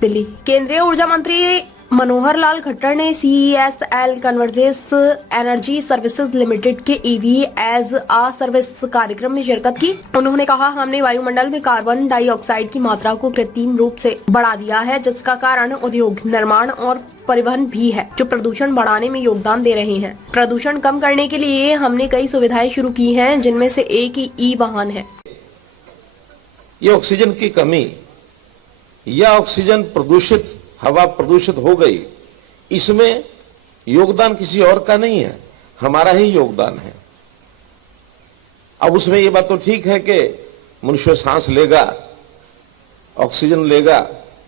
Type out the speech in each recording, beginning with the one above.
दिल्ली। केंद्रीय ऊर्जा मंत्री मनोहर लाल खट्टर ने CESL convergence energy services limited के EV एज आ सर्विस कार्यक्रम में शिरकत की। उन्होंने कहा, हमने वायुमंडल में कार्बन डाइऑक्साइड की मात्रा को कृत्रिम रूप से बढ़ा दिया है, जिसका कारण उद्योग, निर्माण और परिवहन भी है, जो प्रदूषण बढ़ाने में योगदान दे रहे हैं। प्रदूषण कम करने के लिए हमने कई सुविधाएं शुरू की हैं, जिनमें से एक ई वाहन है। ये ऑक्सीजन की कमी या ऑक्सीजन प्रदूषित हवा प्रदूषित हो गई, इसमें योगदान किसी और का नहीं है, हमारा ही योगदान है। अब उसमें ये बात तो ठीक है कि मनुष्य सांस लेगा, ऑक्सीजन लेगा,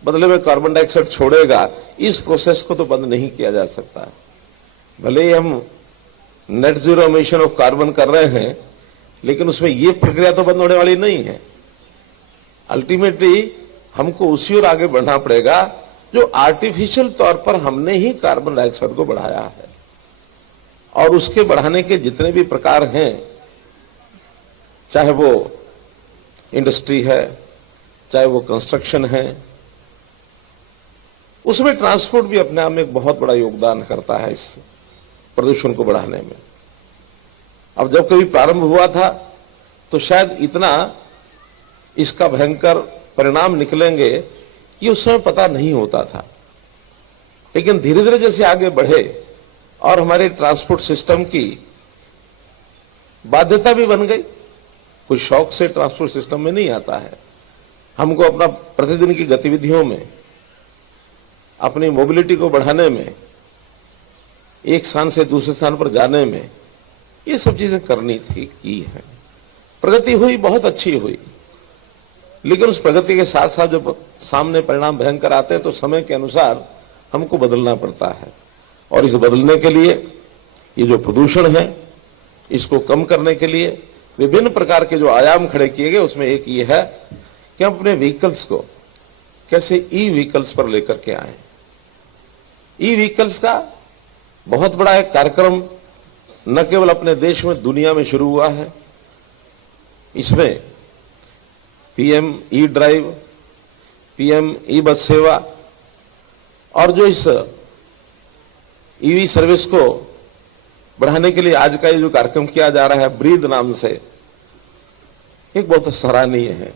बदले में कार्बन डाइऑक्साइड छोड़ेगा। इस प्रोसेस को तो बंद नहीं किया जा सकता। भले ही हम net zero emission of carbon कर रहे हैं, लेकिन उसमें ये प्रक्रिया तो बंद होने वाली नहीं है। अल्टीमेटली हमको उसी ओर आगे बढ़ना पड़ेगा जो आर्टिफिशियल तौर पर हमने ही कार्बन डाइऑक्साइड को बढ़ाया है। और उसके बढ़ाने के जितने भी प्रकार हैं, चाहे वो इंडस्ट्री है, चाहे वो कंस्ट्रक्शन है, उसमें ट्रांसपोर्ट भी अपने आप में एक बहुत बड़ा योगदान करता है इस प्रदूषण को बढ़ाने में। अब जब कभी प्रारंभ हुआ था तो शायद इतना इसका भयंकर परिणाम निकलेंगे ये उस समय पता नहीं होता था, लेकिन धीरे धीरे जैसे आगे बढ़े और हमारे ट्रांसपोर्ट सिस्टम की बाध्यता भी बन गई। कोई शौक से ट्रांसपोर्ट सिस्टम में नहीं आता है। हमको अपना प्रतिदिन की गतिविधियों में, अपनी मोबिलिटी को बढ़ाने में, एक स्थान से दूसरे स्थान पर जाने में, ये सब चीजें करनी थी, की है। प्रगति हुई, बहुत अच्छी हुई, लेकिन उस प्रगति के साथ साथ जब सामने परिणाम भयंकर आते हैं तो समय के अनुसार हमको बदलना पड़ता है। और इस बदलने के लिए ये जो प्रदूषण है, इसको कम करने के लिए विभिन्न प्रकार के जो आयाम खड़े किए गए, उसमें एक ये है कि हम अपने व्हीकल्स को कैसे ई व्हीकल्स पर लेकर के आए। ई व्हीकल्स का बहुत बड़ा एक कार्यक्रम न केवल अपने देश में, दुनिया में शुरू हुआ है। इसमें PM ई ड्राइव, PM ई बस सेवा और जो इस EV सर्विस को बढ़ाने के लिए आज का ये जो कार्यक्रम किया जा रहा है ब्रीद नाम से, एक बहुत सराहनीय है।